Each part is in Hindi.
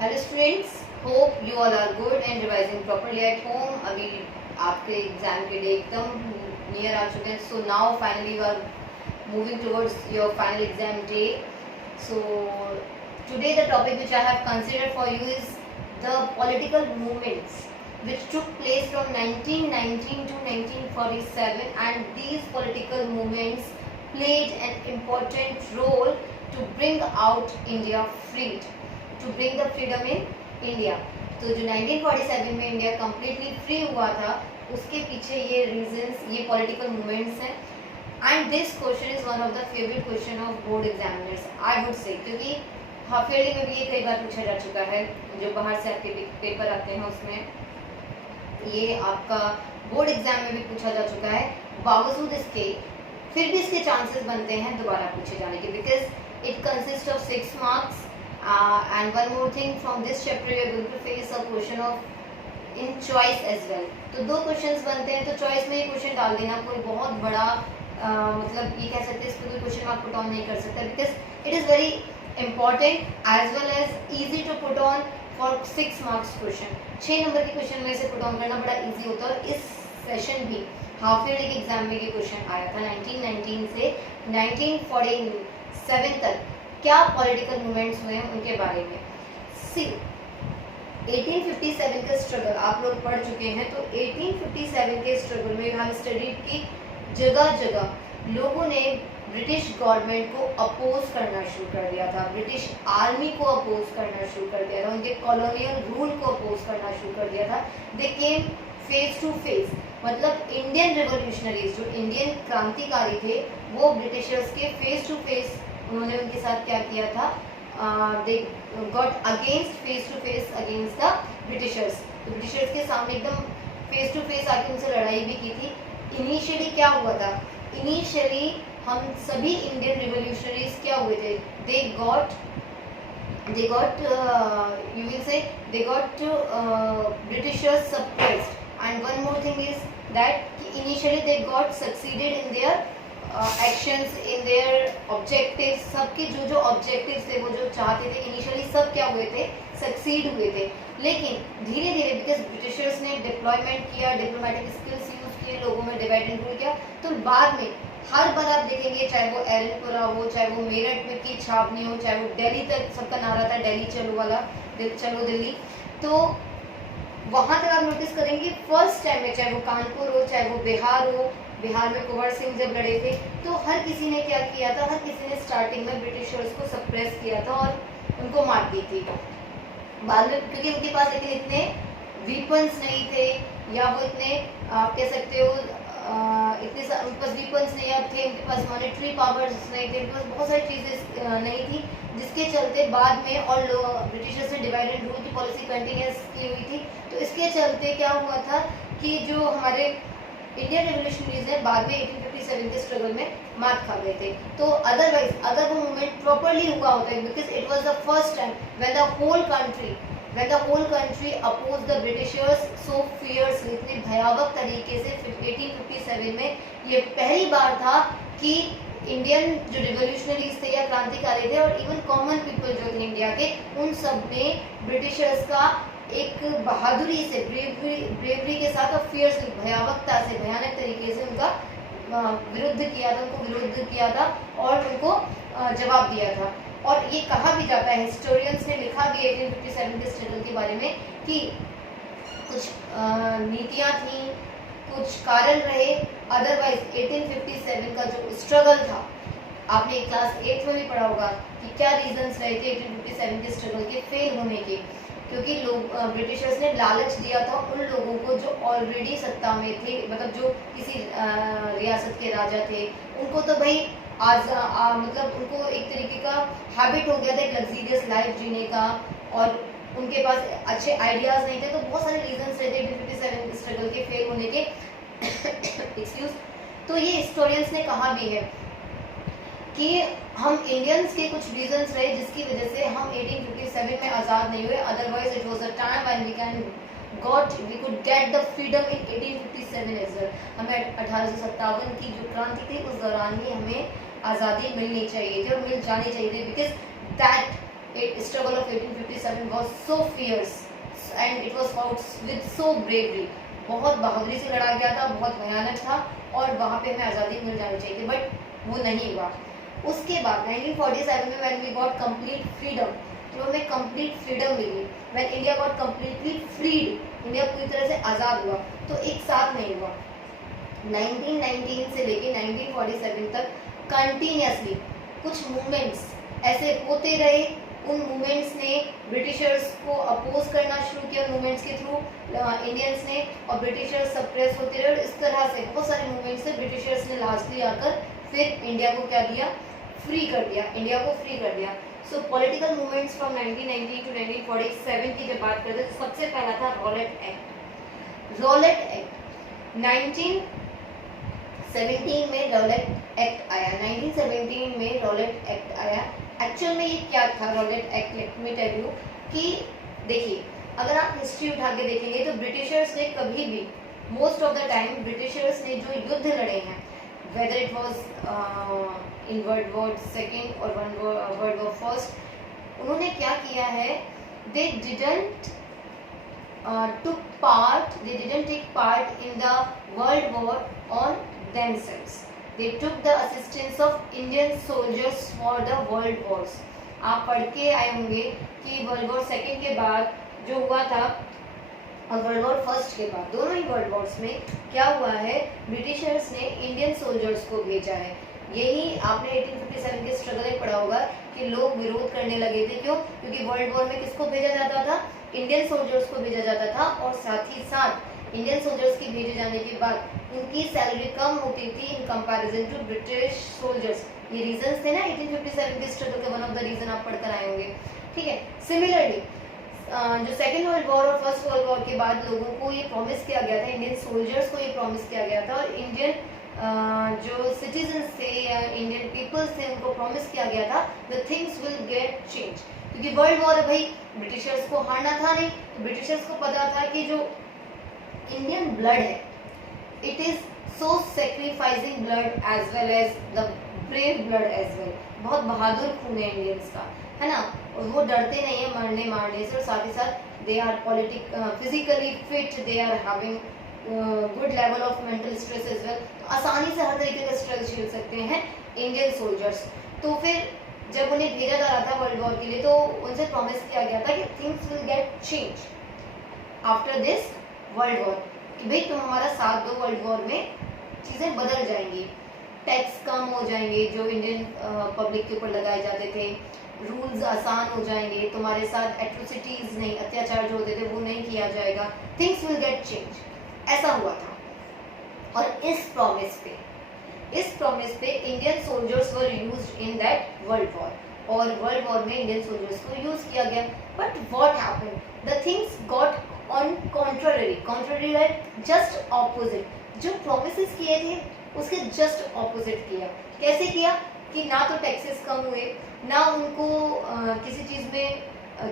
Hello students, hope you all are good and revising properly at home. अभी आपके एग्जाम के डे एकदम नियर आ चुके हैं। So now finally you are moving towards your final exam day. So today the topic which I have considered for you is the political movements which took place from 1919 to 1947, and these political movements played an important role to bring out India freed, to bring the freedom in India. तो जो 1947 में इंडिया कम्प्लीटली फ्री हुआ था, उसके पीछे ये रीजंस, ये पॉलिटिकल मूवमेंट्स हैं. And this question is one of the favourite question of board examiners, I would say, क्योंकि हाफ ईयरली में भी ये कई बार पूछा जा चुका है. जो बाहर से आपके पेपर आते हैं उसमें ये आपका बोर्ड एग्जाम में भी पूछा जा चुका है. बावजूद इसके फिर भी इसके चांसेस बनते हैं दोबारा पूछे जाने के, because it consist of 6 marks. And one more thing, from this chapter you are going to face a question of in choice as well. तो 2 क्वेश्चंस बनते हैं, तो चॉइस में ये क्वेश्चन डाल देना कोई बहुत बड़ा मतलब ये कह सकते हैं, इस पर कोई क्वेश्चन मार्क पुट ऑन नहीं कर सकता, because it is very important as well as easy to put on for 6 marks question. 6 number के क्वेश्चन में से पुट ऑन करना बड़ा ईजी होता है. और इस सेशन भी हाफ ईयरली के एग्जाम में ये क्वेश्चन आया था. 1919 से 1947 तक क्या पॉलिटिकल मूवमेंट्स हुए हैं उनके बारे में. सी 1857 का स्ट्रगल आप लोग पढ़ चुके हैं. तो 1857 के स्ट्रगल में हम स्टडीड की जगह जगह लोगों ने ब्रिटिश गवर्नमेंट को अपोज करना शुरू कर दिया था, ब्रिटिश आर्मी को अपोज करना शुरू कर दिया था, उनके कॉलोनियल रूल को अपोज करना शुरू कर दिया था. दे केम फेस टू फेस, मतलब इंडियन रिवोल्यूशनरीज, जो इंडियन क्रांतिकारी थे, वो ब्रिटिशर्स के फेस टू फेस उन्होंने उनके साथ क्या किया था, they got against face to face against the britishers. तो ब्रिटिशर्स के सामने एकदम फेस टू फेस आके उनसे लड़ाई भी की थी. इनिशियली क्या हुआ था, इनिशियली हम सभी इंडियन रिवोल्यूशनरीज क्या हुए थे, they got you will say they got Britishers suppressed. And one more thing is that initially they got succeeded in their actions, in their objectives. सबके जो जो ऑब्जेक्टिव्स थे, वो जो चाहते थे, इनिशियली सब क्या हुए थे, सक्सीड हुए थे. लेकिन धीरे धीरे बिकॉज ब्रिटिशर्स ने डिप्लॉयमेंट किया, डिप्लोमेटिक स्किल्स यूज किए, लोगों में डिवाइड एंड रूल किया, तो बाद में हर बार आप देखेंगे, चाहे वो एरनपुरा हो, चाहे वो मेरठ में की छावनी हो, चाहे वो दिल्ली तक सबका नारा था दिल्ली चलो वाला, चलो दिल्ली. तो वहाँ तक आप नोटिस करेंगे फर्स्ट टाइम में, चाहे वो कानपुर हो, चाहे वो बिहार हो, बिहार में कुंवर सिंह जब लड़े थे, तो हर किसी ने क्या किया था, हर किसी ने स्टार्टिंग में ब्रिटिशर्स को सप्रेस किया था और उनको मार दी थी. बाद में क्योंकि उनके पास लेकिन इतने वीपन्स नहीं थे, या वो इतने आप कह सकते हो इतने उनके पास वीपन्स नहीं थे, उनके पास मॉनेटरी पावर्स नहीं थे, उनके पास बहुत सारी चीज़ें नहीं थी, जिसके चलते बाद में और ब्रिटिशर्स ने डिवाइड एंड रूल की पॉलिसी कंटिन्यूस की हुई थी. तो इसके चलते क्या हुआ था कि जो हमारे इंडियन रेवोल्यूशनरीज हैं बाद में 1857 के स्ट्रगल में मात खा गए थे. तो अदरवाइज अगर वो मूवमेंट प्रॉपरली हुआ होता है, because it was the first time when the whole country oppose the britishers so fiercely, इतने भयावक तरीके से 1857 में ये पहली बार था कि इंडियन जो रिवोल्यूशनरीज थे या क्रांतिकारी थे, और इवन कॉमन पीपल जो थे इंडिया के, उन सब ने ब्रिटिशर्स का एक बहादुरी से, ब्रेवरी के साथ और फियर्सली, भयावकता से, भयानक तरीके से उनका विरुद्ध किया था, उनको विरुद्ध किया था और उनको जवाब दिया था. और ये कहा भी जाता है, हिस्टोरियंस ने लिखा भी 1857 के स्ट्रगल के बारे में कि कुछ नीतियाँ थी, कुछ कारण रहे. अदरवाइज 1857 का जो स्ट्रगल था, आपने क्लास 8 में भी पढ़ा होगा कि क्या रीजंस रहे थे 1857 के स्ट्रगल के फेल होने के. क्योंकि लोग ब्रिटिशर्स ने लालच दिया था उन लोगों को जो ऑलरेडी सत्ता में थे, मतलब जो किसी रियासत के राजा थे, उनको तो भाई मतलब उनको एक तरीके का हैबिट हो गया था एक लग्जरियस लाइफ जीने का, और उनके पास अच्छे आइडियाज़ नहीं थे. तो बहुत सारे रीजंस रहते 1857 स्ट्रगल के फेल होने के. एक्सक्यूज. तो ये हिस्टोरियंस ने कहा भी है कि हम इंडियंस के कुछ रीजंस रहे जिसकी वजह से हम 1857 में आज़ाद नहीं हुए. Otherwise it was a time when we could get the freedom in 1857 as well. हमें 1857 की जो क्रांति थी उस दौरान ही हमें आज़ादी मिलनी चाहिए थी और मिल जानी चाहिए थी, because that struggle of 1857 was so fierce and it was fought with so bravery. बहुत बहादुरी से लड़ा गया था, बहुत भयानक था और वहाँ पे हमें आज़ादी मिल जानी चाहिए थी, बट वो नहीं हुआ. उसके बाद 1947 में when we got complete freedom, जो हमें complete freedom मिली, when India got completely freed, India पूरी तरह से आज़ाद हुआ, तो एक साथ नहीं हुआ. 1919 से लेके 1947 तक कंटिन्यूसली कुछ मूवमेंट्स ऐसे होते रहे. उन मूवमेंट्स ने ब्रिटिशर्स को अपोज करना शुरू किया, मूवमेंट्स के थ्रू इंडियंस ने, और ब्रिटिशर्स सप्रेस होते रहे. और इस तरह से बहुत सारे मूवमेंट्स से ब्रिटिशर्स ने लास्टली आकर फिर इंडिया को क्या दिया, फ्री कर दिया, इंडिया को फ्री कर दिया. So political movements from 1919 to 1947 की जब बात करते हैं तो सबसे पहला था रॉलेट एक्ट. रॉलेट एक्ट 1917 में रॉलेट एक्ट आया. 1917 में रॉलेट एक्ट आया. एक्चुअल में ये क्या था Rowlatt act? Let me tell you कि देखिए, अगर आप हिस्ट्री उठा के देखेंगे तो ब्रिटिशर्स ने कभी भी, most of the time Britishers ने जो युद्ध लड़े हैं, whether it was in world war second और वर्ल्ड वॉर फर्स्ट, उन्होंने क्या किया है, they didn't take part in the world war on themselves. They took the assistance of Indian soldiers for the world wars. आप पढ़ के आए होंगे कि वर्ल्ड वॉर सेकेंड के बाद जो हुआ था और वर्ल्ड वॉर फर्स्ट के बाद, दोनों ही वर्ल्ड वॉर्स में क्या हुआ है, ब्रिटिशर्स ने इंडियन सोल्जर्स को भेजा है. यही आपने 1857 के स्ट्रगल में पढ़ा होगा कि लोग विरोध करने लगे थे. क्यों? क्योंकि वर्ल्ड वॉर में किसको भेजा जाता था, इंडियन सोल्जर्स को भेजा जाता था, और साथ ही साथ इंडियन सोल्जर्स के भेजे जाने के बाद उनकी सैलरी कम होती थी in comparison to British soldiers. ये रीजंस थे ना 1857 के स्ट्रगल के, वन ऑफ द रीजन आप पढ़कर आए होंगे. ठीक है. सिमिलरली जो सेकेंड वर्ल्ड वॉर और फर्स्ट वर्ल्ड वॉर के बाद लोगों को ये प्रॉमिस किया गया था, इंडियन सोल्जर्स को ये प्रॉमिस किया गया था, और इंडियन जो सिटीजन्स थे या इंडियन पीपल्स थे उनको प्रॉमिस किया गया था the things will get change. क्योंकि वर्ल्ड वॉर है भाई, ब्रिटिशर्स को हारना था नहीं, तो ब्रिटिशर्स को पता था कि जो इंडियन ब्लड है, it is so sacrificing blood as well as the brave blood as well. बहुत बहादुर खून है इंडियंस का, है ना, और वो डरते नहीं है मरने मारने से, और साथ ही साथ they are physically fit, they are having good level of mental stress as well. आसानी से हर तरीके का स्ट्रेस झेल सकते हैं इंडियन सोल्जर्स. तो फिर जब उन्हें भेजा जा रहा था वर्ल्ड वॉर के लिए, तो उनसे प्रॉमिस किया गया था कि things will get change after this world war, कि भाई तुम हमारा साथ दो, वर्ल्ड वॉर में चीज़ें बदल जाएंगी, टैक्स कम हो जाएंगे जो इंडियन पब्लिक के ऊपर लगाए जाते थे, रूल्स आसान हो जाएंगे, तुम्हारे साथ एट्रोसिटीज नहीं, अत्याचार जो होते थे वो नहीं किया जाएगा, थिंग्स विल गेट चेंज. ऐसा हुआ था. और इस प्रॉमिस पे Indian soldiers were used in that world war, और वर्ल्ड वॉर में इंडियन सोल्जर्स को यूज किया गया. But what happened, the things got on contrary like just opposite. जो प्रोमिसेस किए थे उसके जस्ट ऑपोजिट किया. कैसे किया कि ना तो टैक्सेस कम हुए, ना उनको किसी चीज़ में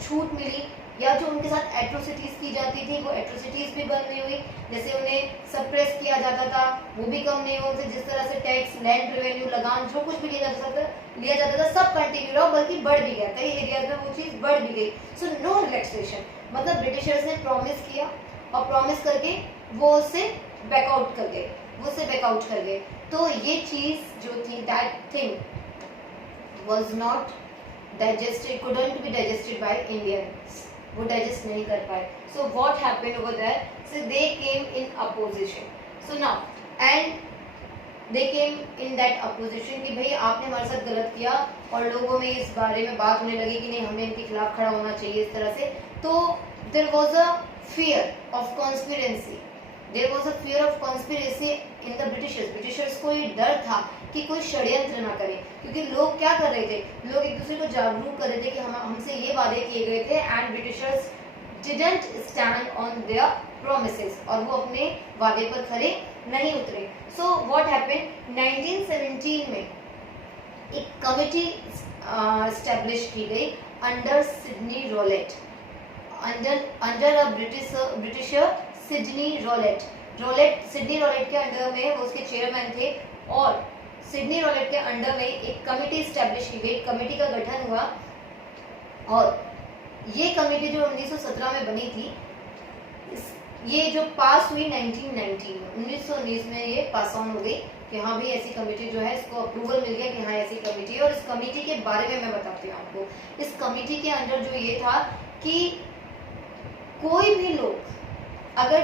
छूट मिली, या जो उनके साथ एट्रोसिटीज़ की जाती थी वो एट्रोसिटीज़ भी बंद नहीं हुई. जैसे उन्हें सप्रेस किया जाता था वो भी कम नहीं हुआ. उनसे जिस तरह से टैक्स, लैंड रेवेन्यू, लगान जो कुछ भी लिया जाता था सब कंटिन्यू रहा, बल्कि बढ़ भी गया. कई एरियाज में वो चीज़ बढ़ भी गई. So no relaxation. मतलब ब्रिटिशर्स ने प्रॉमिस किया और प्रॉमिस करके वो उससे बैकआउट कर गए. तो ये चीज़ जो थी, that thing was not digested, couldn't be digested by Indians. वो डाइजेस्ट नहीं कर पाए. So what happened over there, so they came in opposition. So now and they came in that opposition कि भाई आपने हमारे साथ गलत किया, और लोगों में इस बारे में बात होने लगी कि नहीं हमें इनके खिलाफ खड़ा होना चाहिए इस तरह से. तो there was a fear of conspiracy, in the britishers को ये डर था कि कोई षड्यंत्र ना करे. क्योंकि लोग क्या कर रहे थे, लोग एक दूसरे को जागरूक कर रहे थे कि हमसे ये वादे किए गए थे, and Britishers didn't stand on their promises, और वो अपने वादे पर खरे नहीं उतरे. सो व्हाट हैपेंड, 1917 में एक कमिटी एस्टैब्लिश की गई under Sydney Rowlatt, under a britisher Sydney Rowlatt. Sydney Rowlatt के अंडर में वो उसके चेयरमैन थे, और सिडनी रॉलेट के अंडर में एक कमेटी स्टैब्लिश की गई. कमेटी का गठन हुआ और ये कमेटी जो 1917 में बनी थी, ये जो पास हुई 1919 में, 1919 में ये पास ऑन हो गई कि हाँ भाई ऐसी कमेटी जो है, इसको अप्रूवल मिल गया कि हाँ ऐसी कमेटी है। और इस कमेटी के बारे में मैं बताती हूँ आपको। इस कमेटी के अंदर जो ये था कि कोई भी लोग अगर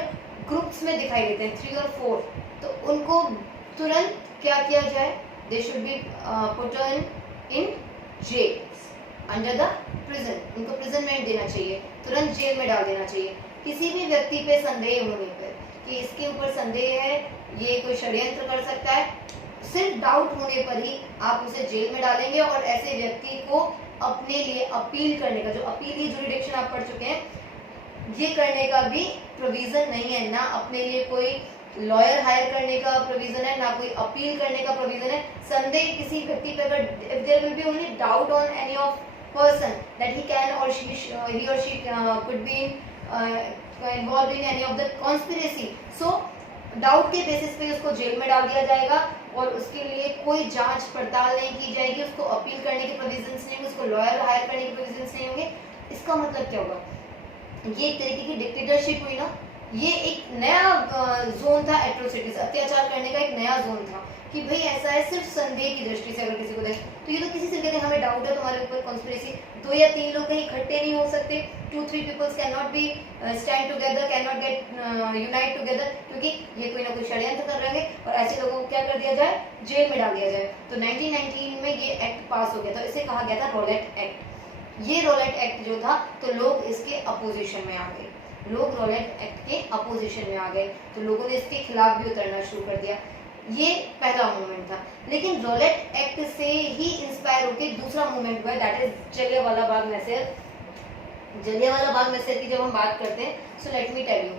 ग्रुप्स में दिखाई देते हैं 3 और 4, तो उनको तुरंत क्या किया जाए, they should be put in jail under the prison. उनको प्रिजनमेंट देना चाहिए, तुरंत जेल में डाल देना चाहिए। किसी भी व्यक्ति पे संदेह होने पर कि इसके ऊपर संदेह है, ये कोई षड्यंत्र कर सकता है, सिर्फ डाउट होने पर ही आप उसे जेल में डालेंगे। और ऐसे व्यक्ति को अपने लिए अपील करने का, जो अपीली जुरिडिक्शन आप पढ़ चुके हैं, ये करने का भी प्रोविजन नहीं है। ना अपने लिए कोई लॉयर हायर करने का प्रोविजन है, ना कोई अपील करने का प्रोविजन है। संदेह किसी व्यक्ति पर अगर, if there will be only doubt on any of person that he can or she he or she could be involved in any of the conspiracy, so doubt के बेसिस पे उसको जेल में डाल दिया जाएगा और उसके लिए कोई जांच पड़ताल नहीं की जाएगी, उसको अपील करने के प्रोविजंस नहीं होंगे, उसको लॉयर हायर करने के प्रोविजंस नहीं होंगे। इसका मतलब क्या होगा, ये एक तरीके की डिक्टेटरशिप हुई ना। ये एक नया जोन था एट्रोसिटीज, अत्याचार करने का एक नया जोन था कि भाई ऐसा है, सिर्फ संदेह की दृष्टि से अगर किसी को देख, तो ये तो किसी से कहते हैं हमें डाउट है तुम्हारे ऊपर कॉन्स्पिरेसी, 2 या 3 लोग कहीं इकट्ठे नहीं हो सकते, 2-3 peoples can not be stand together, can not get unite together, क्योंकि ये कोई ना कोई षड्यंत्र कर रहे हैं और ऐसे लोगों को क्या कर दिया जाए, जेल में डाल दिया जाए। तो 1919 में ये एक्ट पास हो गया था, इसे कहा गया था रॉलेट एक्ट। ये रॉलेट एक्ट जो था, तो लोग इसके अपोजिशन में आ गए, लोग रॉलेट एक्ट के अपोजिशन में आ गए, तो लोगों ने इसके खिलाफ भी उतरना शुरू कर दिया। ये पहला मूवमेंट था। लेकिन रॉलेट एक्ट से ही इंस्पायर होकर दूसरा मूवमेंट हुआ, that is Jallianwala Bagh massacre. Jallianwala Bagh massacre की जब हम बात करते हैं, so let me tell you,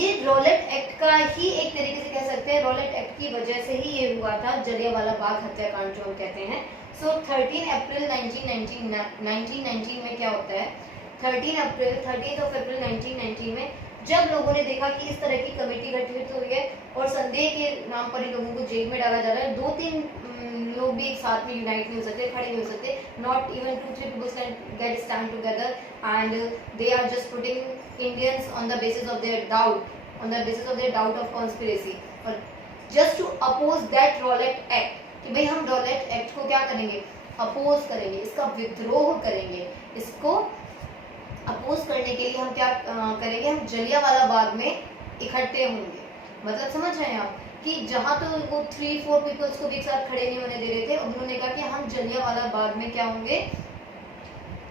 ये रॉलेट एक्ट का ही एक तरीके से कह सकते हैं, रॉलेट एक्ट की वजह से ही ये हुआ था जलियांवाला बाग हत्याकांड जो हम कहते हैं। सो 13 अप्रैल 1919 में क्या होता है, 13 ऑफ अप्रैल 1919 में जब लोगों ने देखा कि इस तरह की कमेटी गठित हुई है और संदेह के नाम पर ही लोगों को जेल में डाला जा रहा है, 2-3 लोग भी एक साथ में यूनाइट नहीं हो सकते, खड़े नहीं हो सकते, not even 2-3 people can get stand together and they are just putting Indians on the basis of their doubt of conspiracy, और just to oppose that Rowlatt Act, कि भाई हम रॉलेट एक्ट को क्या करेंगे, अपोज करेंगे, इसका विद्रोह करेंगे। इसको अपोज करने के लिए हम क्या करेंगे, हम जलियांवाला बाग में इकट्ठे होंगे। मतलब समझ रहे हैं आप कि जहां तो वो 3-4 पीपल्स को भी एक साथ खड़े नहीं होने दे रहे थे, उन्होंने कहा कि हम जलियांवाला बाग में क्या होंगे,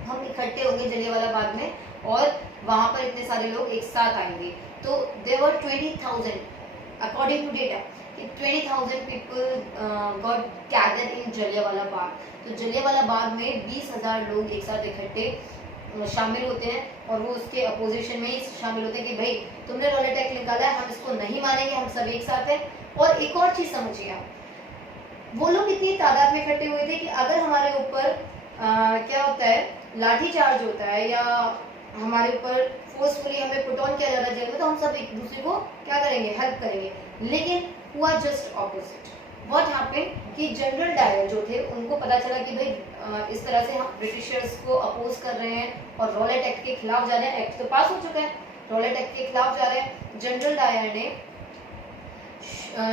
हम इकट्ठे होंगे जलियांवाला बाग में, और वहां पर इतने सारे लोग एक साथ आएंगे। तो there were 20,000 according to data, 20,000 people got gathered in Jallianwala Bagh. तो जलियांवाला बाग में 20,000 लोग एक साथ इकट्ठे शामिल होते हैं और वो उसके अपोजिशन में ही शामिल होते हैं कि भाई तुमने रॉलेट एक्ट निकाला है, हम इसको नहीं मानेंगे, हम सब एक साथ हैं। और एक और चीज समझिए आप, वो लोग इतनी तादाद में इकट्ठे हुए थे कि अगर हमारे ऊपर क्या होता है, लाठी चार्ज होता है या हमारे ऊपर फोर्सफुली हमें पुट ऑन किया जा रहा है जेल में, तो हम सब एक दूसरे को क्या करेंगे, हेल्प करेंगे। लेकिन हुआ जस्ट ऑपोजिट। व्हाट हैपेंड कि जनरल डायर जो थे, उनको पता चला कि भाई इस तरह से हम ब्रिटिशर्स को अपोज कर रहे हैं और रॉलेट एक्ट के खिलाफ जा रहे हैं। एक्ट तो पास हो चुका है, रॉलेट एक्ट के खिलाफ जा रहे हैं। जनरल डायर ने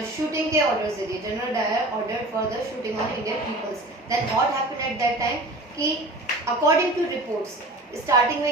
शूटिंग के ऑर्डर्स दे दिए। General Dyer ordered for the shooting on Indian peoples. Then what happened at that time कि अकॉर्डिंग टू रिपोर्ट्स, स्टार्टिंग में